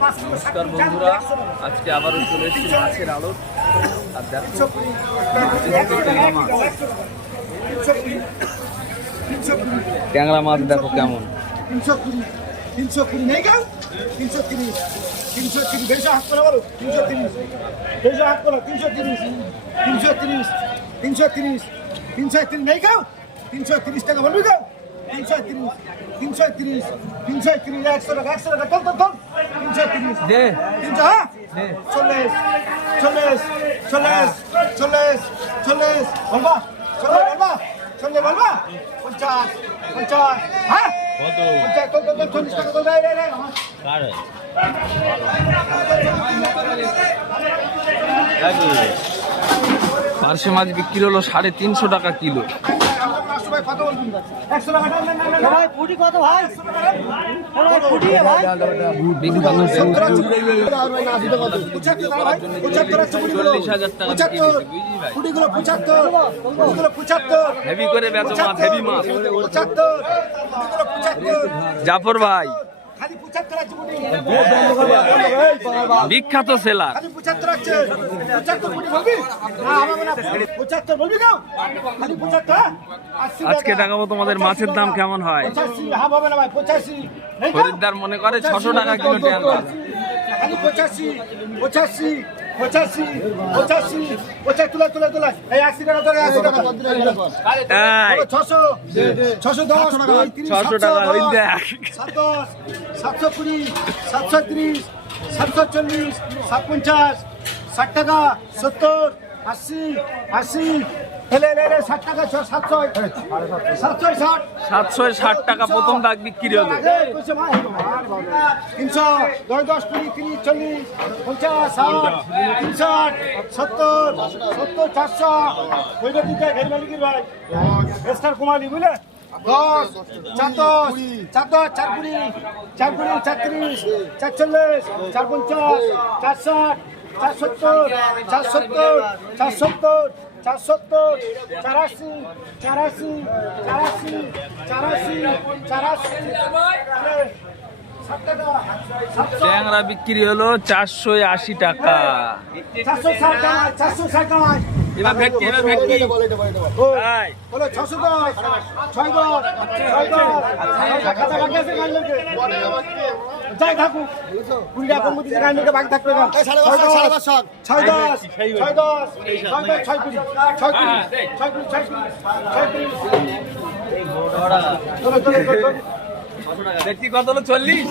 নমস্কার বন্ধুরা, আজকে আবারও চলে এসেছি মাছের আড়ত। আর দেখো ট্যাংরা মাছ দেখো কেমন। 320 নেই কেউ 330 330 বেশি হাত করে বলো 330 বেশি হাত করো 330 330 330 330 নেই কেউ 330 টাকা বলবি কেউ 330 330 330 100 টাকা 100 টাকা চল চল চল 330 দে 300 হ্যাঁ 40 40 40 40 40 বলবা 40 বলবা 40 বলবা 50 50 হ্যাঁ কত 40 টাকা তো দেয় রে কারে পার্শে মাছ বিক্রি হলো 350 টাকা কিলো। হেভি করে বেচো মাছ, হেভি মাছ। জাফর ভাই বিখ্যাত সেলার। আজকে দেখাবো তোমাদের মাছের দাম কেমন হয়। খরিদ্দার মনে করে 600 টাকা কিলো ট্যাংরা। 85 85 85 85 85 তুলা তুলা তুলা এই 80 টাকা ধরে 80 টাকা 600 610 600 টাকা ওই দেখ 710 720 730 740 750 60 টাকা 70 80 80 এলে এলে 60 টাকা 700 760 760 টাকা প্রথম ডাক বিক্রি হলো। 300 10 20 30 40 50 60 60 70 70 400 ওইটা দিতে ঘের মালিকের ভাই এস্টার কুমারী বুঝলে 10 410 410 420 430 440 450 460 470 470 470 470 84 84 84 84 84 ট্যাংরা বিক্রি হলো 480 টাকা। 460 টাকা 460 টাকা এবার ভেটকি এই বলো 610 610 যাই থাকু 20 টাকা কম দিতে গাইলে বাকি থাকবে না 610 610 ভেটকি কত হলো? 40।